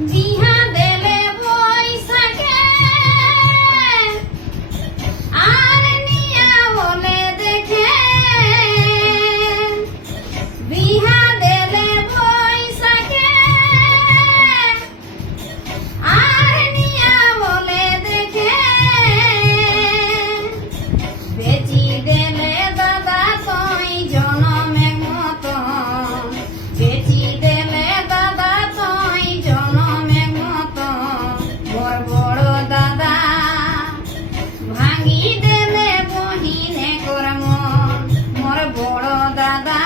বিহা দেলে বৈশাখে আর নিয়া বলে দেখে বিহা দেলে বৈশাখে আর নিয়া বলে দেখে বেচি দেলে দাদা তুই জনমের মতো বেচি দেলে দাদা তুই জনমের মতো বড় বড় দাদা ভাঙি দেলে বহিনে কর্ম মোর বড় দাদা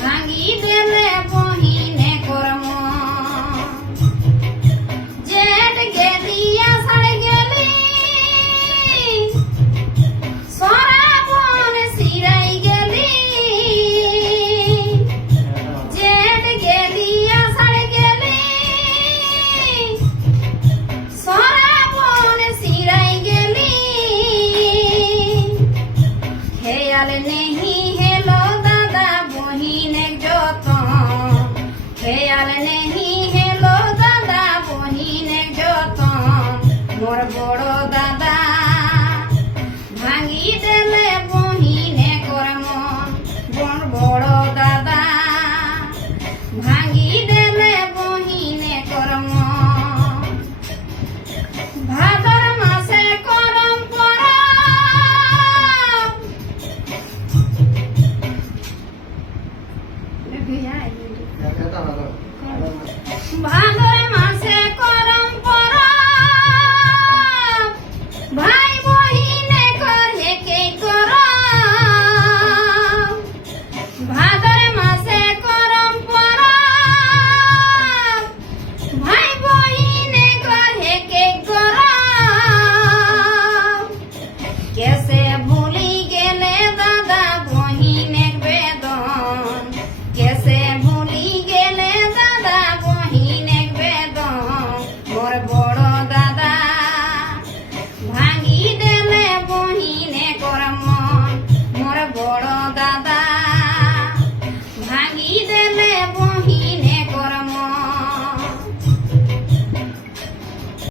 ভাঙি দেলে বহিনে কর্ম জেঠ গেলি আষাঢ় গেলি সরাবন সিরাই গেলি জেঠ গেলি আষাঢ় গেলি সরাবন সিরাই গেলি খেয়াল নেহি হেলো দাদা বহিনের যতন খেয়াল নেহি হেলো দাদা বহিনের যতন মোর বড় দাদা ভাঙি দেলে বহিনে কর্ম মোর বড় দাদা ভাঙি দেলে বহিনে কর্ম ভাদর মাসে করম পরব ভাদর